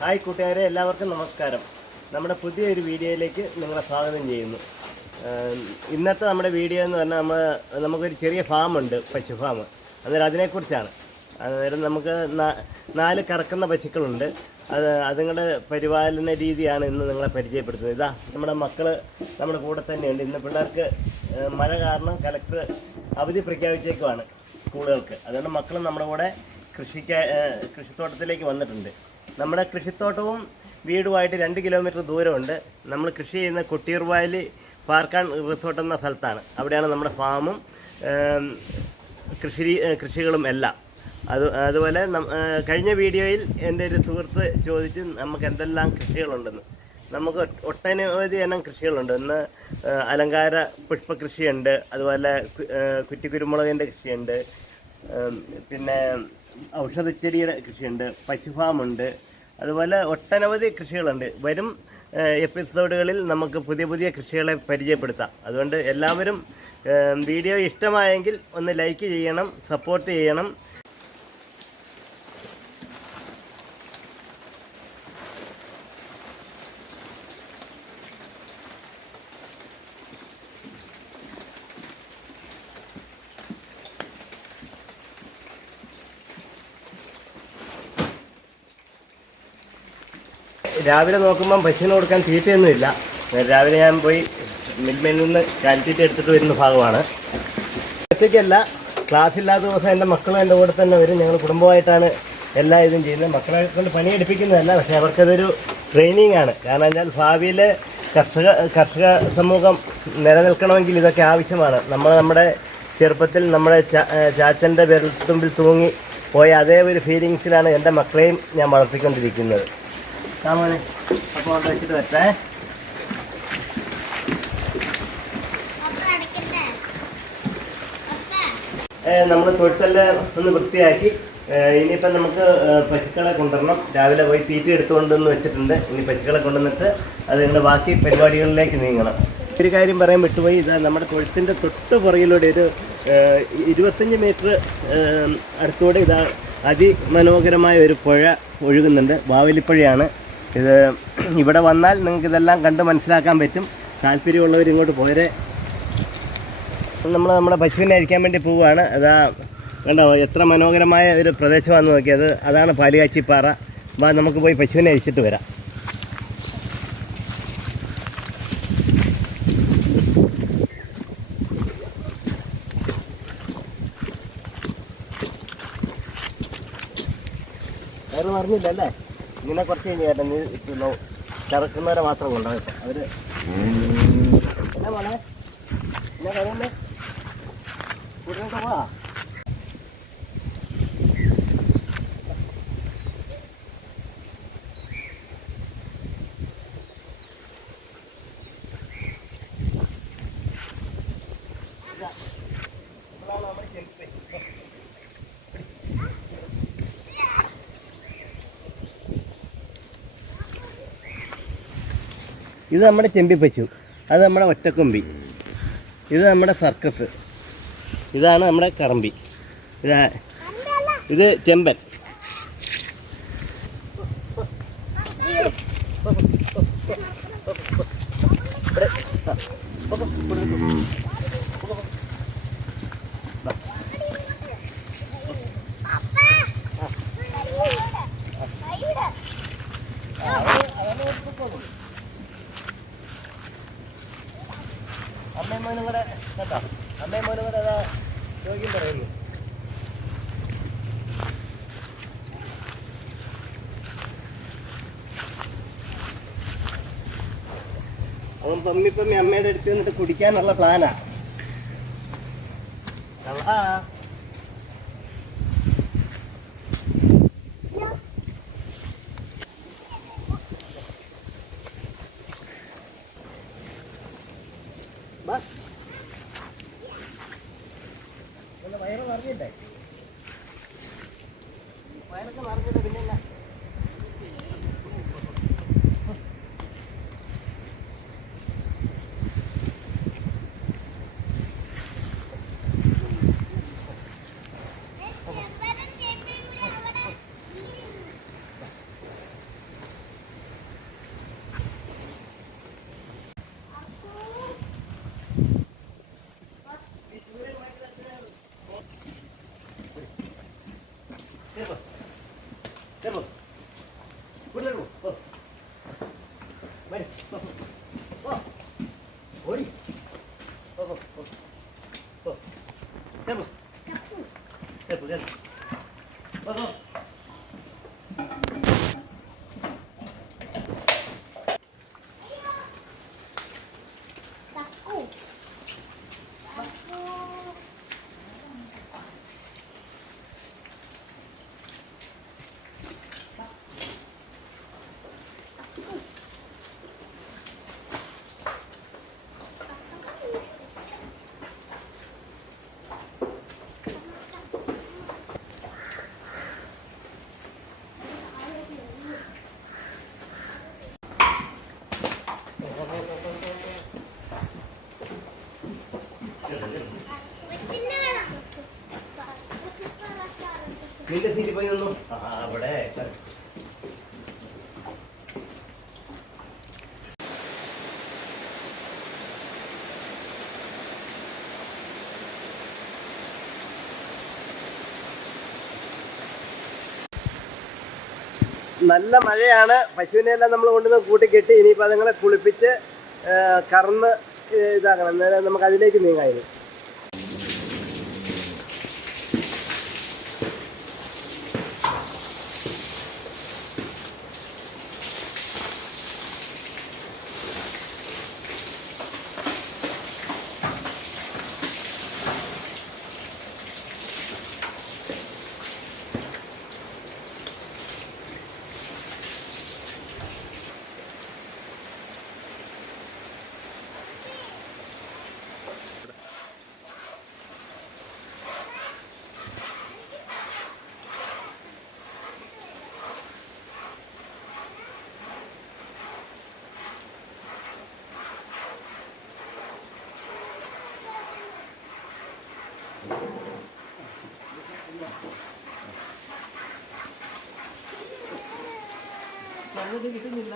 Hi കൂട്ടുകാരെ, എല്ലാവർക്കും നമസ്കാരം. നമ്മുടെ പുതിയൊരു വീഡിയോയിലേക്ക് നിങ്ങളെ സ്വാഗതം ചെയ്യുന്നു. ഇന്നത്തെ നമ്മുടെ വീഡിയോ എന്ന് പറഞ്ഞാൽ നമുക്കൊരു ചെറിയ ഫാമുണ്ട്, പശു ഫാം. അന്നേരം അതിനെക്കുറിച്ചാണ്. അന്നേരം നമുക്ക് 4 കറക്കുന്ന പശുക്കളുണ്ട്. അതുങ്ങളുടെ പരിപാലന രീതിയാണ് ഇന്ന് നിങ്ങളെ പരിചയപ്പെടുത്തുന്നത്. ഇതാ നമ്മുടെ മക്കൾ നമ്മുടെ കൂടെ തന്നെയുണ്ട്. ഇന്ന് പിള്ളേർക്ക് മഴ കാരണം കലക്ടർ അവധി പ്രഖ്യാപിച്ചേക്കുവാണ് സ്കൂളുകൾക്ക്. അതുകൊണ്ട് മക്കളും നമ്മുടെ കൂടെ കൃഷിത്തോട്ടത്തിലേക്ക് വന്നിട്ടുണ്ട്. നമ്മുടെ കൃഷിത്തോട്ടവും വീടുമായിട്ട് 2 കിലോമീറ്റർ ദൂരമുണ്ട്. നമ്മൾ കൃഷി ചെയ്യുന്ന കൊട്ടിയൂർ വാലി പാർക്കാൺ റിസോർട്ട് എന്ന സ്ഥലത്താണ്. അവിടെയാണ് നമ്മുടെ ഫാമും കൃഷികളും എല്ലാം. അതുപോലെ കഴിഞ്ഞ വീഡിയോയിൽ എൻ്റെ ഒരു സുഹൃത്ത് ചോദിച്ച് നമുക്ക് എന്തെല്ലാം കൃഷികളുണ്ടെന്ന്. നമുക്ക് ഒട്ടനവധി ഇനം കൃഷികളുണ്ട്. ഇന്ന് അലങ്കാര പുഷ്പകൃഷിയുണ്ട്, അതുപോലെ കുറ്റിക്കുരുമുളകിൻ്റെ കൃഷിയുണ്ട്, പിന്നെ ഔഷധച്ചെടിയുടെ കൃഷിയുണ്ട്, പശുഫാമുണ്ട്, അതുപോലെ ഒട്ടനവധി കൃഷികളുണ്ട്. വരും എപ്പിസോഡുകളിൽ നമുക്ക് പുതിയ കൃഷികളെ പരിചയപ്പെടുത്താം. അതുകൊണ്ട് എല്ലാവരും വീഡിയോ ഇഷ്ടമായെങ്കിൽ ഒന്ന് ലൈക്ക് ചെയ്യണം, സപ്പോർട്ട് ചെയ്യണം. രാവിലെ നോക്കുമ്പം പശുവിന് കൊടുക്കാൻ തീറ്റയൊന്നുമില്ല. രാവിലെ ഞാൻ പോയി മിൽമയിൽ നിന്ന് കാലിത്തീറ്റ എടുത്തിട്ട് വരുന്ന ഭാഗമാണ്. ഒറ്റയ്ക്കല്ല, ക്ലാസ്സില്ലാത്ത ദിവസം എൻ്റെ മക്കളും എൻ്റെ കൂടെ തന്നെ വരും. ഞങ്ങൾ കുടുംബമായിട്ടാണ് എല്ലാ ഇതും ചെയ്യുന്നത്. മക്കളെ കൊണ്ട് പണിയെടുപ്പിക്കുന്നതല്ല, പക്ഷേ അവർക്കതൊരു ട്രെയിനിങ് ആണ്. കാരണം എന്നാൽ ഭാവിയിൽ കർഷക സമൂഹം നിലനിൽക്കണമെങ്കിൽ ഇതൊക്കെ ആവശ്യമാണ്. നമ്മുടെ ചെറുപ്പത്തിൽ നമ്മുടെ ചാച്ചൻ്റെ വിരൽത്തുമ്പിൽ തൂങ്ങി പോയ അതേ ഒരു ഫീലിങ്സിലാണ് എൻ്റെ മക്കളെയും ഞാൻ വളർത്തിക്കൊണ്ടിരിക്കുന്നത്. സാമോനെ അപ്പോൾ കൊണ്ട് വെച്ചിട്ട് വെച്ചേ. നമ്മൾ തൊഴുത്തെല്ലാം ഒന്ന് വൃത്തിയാക്കി ഇനിയിപ്പം നമുക്ക് പശുക്കളെ കൊണ്ടുവരണം. രാവിലെ പോയി തീറ്റ എടുത്തുകൊണ്ടെന്ന് വെച്ചിട്ടുണ്ട്. ഇനി പശുക്കളെ കൊണ്ടുവന്നിട്ട് അത് നിങ്ങളുടെ ബാക്കി പരിപാടികളിലേക്ക് നീങ്ങണം. ഒരു കാര്യം പറയാൻ വിട്ടുപോയി. ഇതാ നമ്മുടെ തൊഴുത്തിൻ്റെ തൊട്ട് പുറകിലൂടെ ഒരു 25 മീറ്റർ അടുത്തൂടെ ഇതാ അതിമനോഹരമായ ഒരു പുഴ ഒഴുകുന്നുണ്ട്. വാവലിപ്പുഴയാണ് ഇത്. ഇവിടെ വന്നാൽ നിങ്ങൾക്ക് ഇതെല്ലാം കണ്ട് മനസ്സിലാക്കാൻ പറ്റും. താല്പര്യമുള്ളവർ ഇങ്ങോട്ട് പോരെ. നമ്മുടെ പശുവിനെ അഴിക്കാൻ വേണ്ടി പോവുകയാണ്. അതാ കണ്ടോ, എത്ര മനോഹരമായ ഒരു പ്രദേശമാണെന്ന് നോക്കിയത്. അതാണ് പാലുകാച്ചിപ്പാറ. നമുക്ക് പോയി പശുവിനെ അഴിച്ചിട്ട് വരാം. വേറെ പറഞ്ഞില്ല അല്ലേ? ഇങ്ങനെ കുറച്ച് കഴിഞ്ഞ് കേട്ടോ, നീ കറക്കുന്നവരെ മാത്രം കൊണ്ടാകും. അവർ എന്നാ മോളെ എന്നാ പറയുന്നേ, കൂട്ടിനൊക്കെ പോവാ. ഇത് നമ്മുടെ ചെമ്പി പശു, അത് നമ്മുടെ ഒറ്റക്കൊമ്പി, ഇത് നമ്മുടെ സർക്കസ്, ഇതാണ് നമ്മുടെ കറമ്പി, ഇത് ചെമ്പൻ. അമ്മയും മോനും കൂടെ കേട്ടോ, അമ്മയും മോനും കൂടെ അതാ ചോദിക്കും പറയുന്നു. അവൻ പമ്മി അമ്മയുടെ അടുത്ത് നിന്നിട്ട് കുടിക്കാനുള്ള പ്ലാനാ. വയറ് നിറഞ്ഞില്ലേ? വയറൊക്കെ നിറഞ്ഞില്ല പിന്നെ ഓടി നിന്റെ തീരി പോയി നിന്നു. അവിടെ നല്ല മഴയാണ്. പശുവിനെല്ലാം നമ്മൾ കൊണ്ടുവന്ന് കൂട്ടിക്കെട്ടി ഇനിയിപ്പോൾ അതുങ്ങളെ കുളിപ്പിച്ച് കറന്ന് ഇതാക്കണം. അന്നേരം നമുക്ക് അതിലേക്ക് നീങ്ങായിരുന്നു. കിട്ടുന്നില്ല.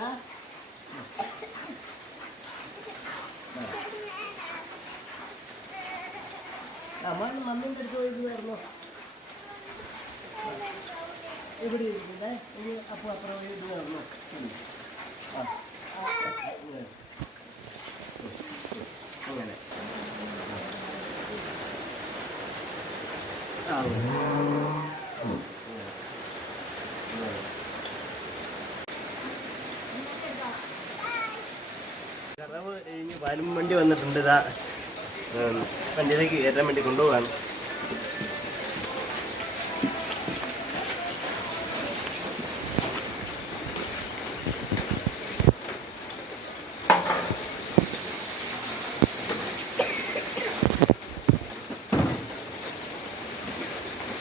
മമ്മിൻ്റെ അടുത്ത് പോയിരുന്നോ? ഇവിടെ ഇരിക്കുന്നേ. അപ്പോൾ അപ്പുറം ഇത് വരണോ? അങ്ങനെ കറവ് കഴിഞ്ഞ് പാലും വണ്ടി വന്നിട്ടുണ്ട്. ഇതാ വണ്ടിയിലേക്ക് കയറ്റാൻ വേണ്ടി കൊണ്ടുപോകാണ്.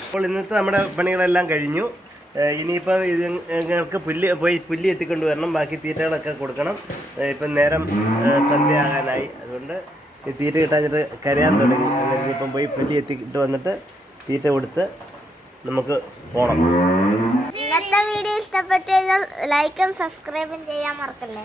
അപ്പോൾ ഇന്നത്തെ നമ്മുടെ പണികളെല്ലാം കഴിഞ്ഞു. ഇനിയിപ്പം നിങ്ങൾക്ക് പുല്ല് എത്തിക്കൊണ്ട് വരണം. ബാക്കി തീറ്റകളൊക്കെ കൊടുക്കണം. ഇപ്പം നേരം സന്ധ്യയാകാനായി. അതുകൊണ്ട് ഈ തീറ്റ കിട്ടാഞ്ഞിട്ട് കരയാൻ തുടങ്ങി. ഇനിയിപ്പം പോയി പുല്ല് എത്തിയിട്ട് വന്നിട്ട് തീറ്റ കൊടുത്ത് നമുക്ക് പോകണം. ഇന്നത്തെ വീഡിയോ ഇഷ്ടപ്പെട്ടെങ്കിൽ ലൈക്കും സബ്സ്ക്രൈബും ചെയ്യാൻ മറക്കല്ലേ.